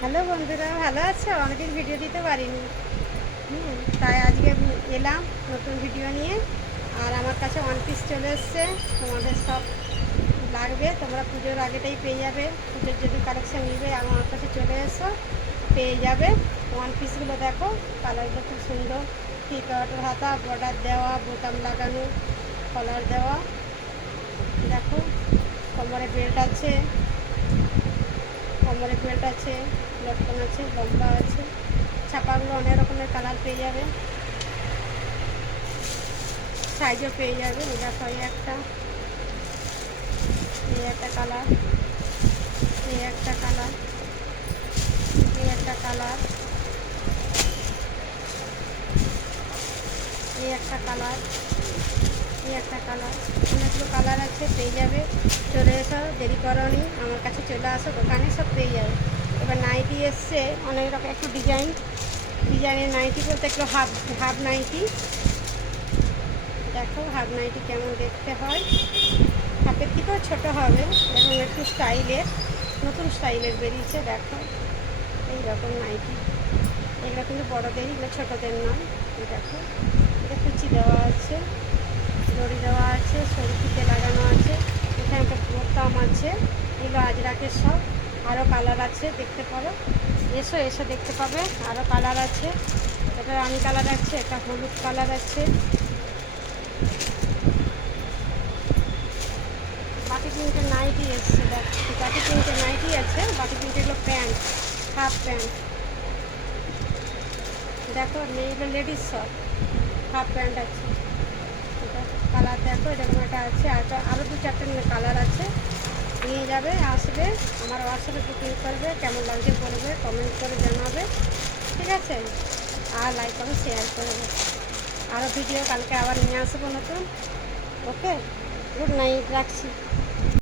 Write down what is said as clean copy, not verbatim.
Hello বন্ধুরা, ভালো আছো? অনেকদিন ভিডিও দিতে পারিনি। তাই আজকে এলাম নতুন ভিডিও নিয়ে। আর আমার কাছে ওয়ান পিস চলে এসছে। তোমাদের সব লাগবে, তোমরা পুজোর আগেটাই পেয়ে যাবে। পুজোর যদি কালেকশান নিবে আমার কাছে চলে এসো, পেয়ে যাবে। ওয়ান পিসগুলো দেখো, কালারগুলো খুব সুন্দর। থ্রি কোয়ার্টার হাতা, বর্ডার দেওয়া, বোতাম লাগানো, কলার দেওয়া। দেখো, কোমরে বেল্ট আছে, কোমরে বেল্ট আছে, লটকন আছে, লম্বা আছে। ছাপাগুলো অনেক রকমের কালার পেয়ে যাবে, সাইজও পেয়ে যাবে। দেখো, এই একটা কালার, এই একটা কালার, এই একটা কালার, এই একটা কালার, এই একটা কালার। অনেকগুলো কালার আছে, পেয়ে যাবে। চলে এসো, দেরি করোনি, আমার কাছে চলে আসো, দোকানে সব পেয়ে যাবে। এবার নাইটি এসছে অনেক রকম, একটু ডিজাইনের নাইটি বলতে একটু হাফ হাফ নাইটি। দেখো হাফ নাইটি কেমন দেখতে হয়, হাতের থেকেও ছোটো হবে এবং একটু স্টাইলের, নতুন স্টাইলের বেরিয়েছে। দেখো এই রকম নাইটি, এগুলো কিন্তু বড়োদের, এগুলো ছোটোদের নয়। দেখো, এটা কুচি দেওয়া আছে, দড়ি দেওয়া আছে, সরু ফিতে লাগানো আছে, এখানে একটা বোতাম আছে। এগুলো আজরাকের সব। আরও কালার আছে, দেখতে পারো। এসো এসো, দেখতে পাবে আরও কালার আছে। এটা রানি কালার আছে, এটা হলুদ কালার আছে। বাকি তিনটে নাইটি এসছে, বাকি তিনটে নাইটি আছে, বাকি তিনটেগুলো প্যান্ট, হাফ প্যান্ট। দেখো এগুলো লেডিস সব, হাফ প্যান্ট আছে। এটা কালার দেখো, এরকম একটা আছে। আরও দু চারটে কালার আছে, নিয়ে যাবে, আসবে, আমার হোয়াটসঅ্যাপে বুকিং করবে। কেমন লাগছে বলবে, কমেন্ট করে জানাবে, ঠিক আছে? আর লাইক করে শেয়ার করবে। আরও ভিডিও কালকে আবার নিয়ে আসবো নতুন। ওকে, গুড নাইট, রাখছি।